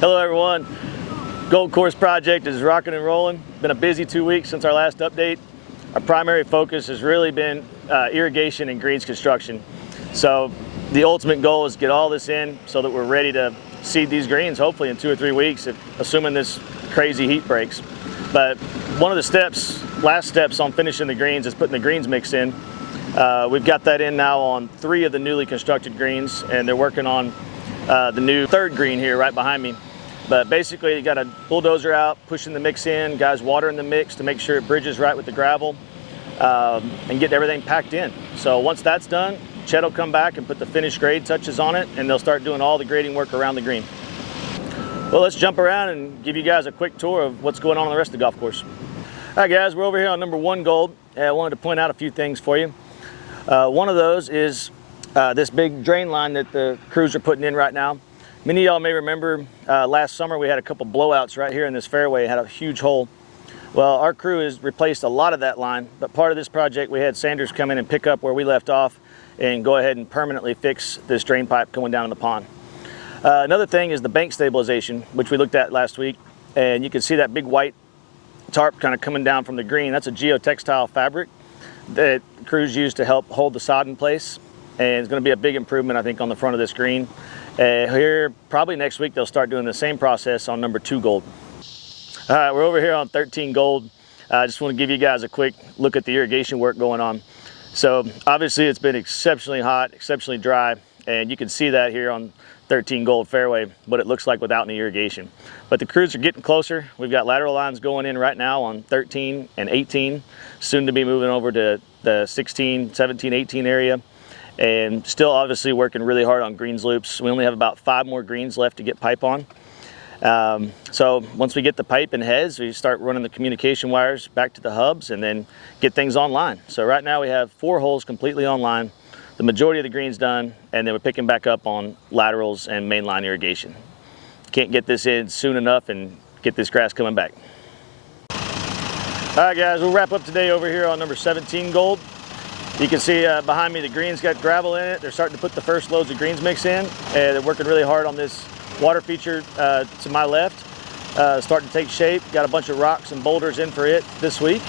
Hello everyone. Gold Course project is rocking and rolling. Been a busy 2 weeks since our last update. Our primary focus has really been irrigation and greens construction. So the ultimate goal is to get all this in so that we're ready to seed these greens hopefully in 2 or 3 weeks, assuming this crazy heat breaks. But one of the last steps on finishing the greens is putting the greens mix in. We've got that in now on 3 of the newly constructed greens, and they're working on the new 3rd green here right behind me. But basically you got a bulldozer out, pushing the mix in, guys watering the mix to make sure it bridges right with the gravel, and getting everything packed in. So once that's done, Chet will come back and put the finished grade touches on it, and they'll start doing all the grading work around the green. Well, let's jump around and give you guys a quick tour of what's going on the rest of the golf course. All right guys, we're over here on number 1 gold, and I wanted to point out a few things for you. One of those is this big drain line that the crews are putting in right now. Many of y'all may remember last summer we had a couple blowouts right here in this fairway. It had a huge hole. Well, our crew has replaced a lot of that line, but part of this project we had Sanders come in and pick up where we left off and go ahead and permanently fix this drain pipe going down in the pond. Another thing is the bank stabilization, which we looked at last week, and you can see that big white tarp kind of coming down from the green. That's a geotextile fabric that crews use to help hold the sod in place, and it's going to be a big improvement I think on the front of this green. Here probably next week they'll start doing the same process on number 2 gold. All right, we're over here on 13 gold. I just want to give you guys a quick look at the irrigation work going on. So obviously it's been exceptionally hot, exceptionally dry, and you can see that here on 13 gold fairway, what it looks like without any irrigation. But the crews are getting closer. We've got lateral lines going in right now on 13 and 18, soon to be moving over to the 16, 17, 18 area, and still obviously working really hard on greens loops. We only have about 5 more greens left to get pipe on. So once we get the pipe and heads, we start running the communication wires back to the hubs and then get things online. So right now we have 4 holes completely online, the majority of the greens done, and then we're picking back up on laterals and mainline irrigation. Can't get this in soon enough and get this grass coming back. All right guys, we'll wrap up today over here on number 17 gold. You can see behind me the greens got gravel in it. They're starting to put the first loads of greens mix in, and they're working really hard on this water feature to my left. Starting to take shape. Got a bunch of rocks and boulders in for it this week.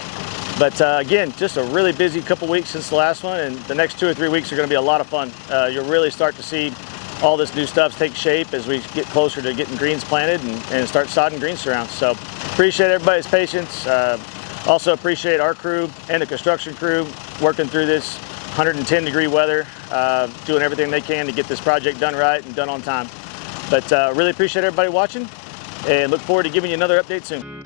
But again, just a really busy couple weeks since the last one, and the next 2 or 3 weeks are going to be a lot of fun. You'll really start to see all this new stuff take shape as we get closer to getting greens planted and start sodding green surrounds. So appreciate everybody's patience. Also appreciate our crew and the construction crew working through this 110-degree weather, doing everything they can to get this project done right and done on time. But really appreciate everybody watching, and look forward to giving you another update soon.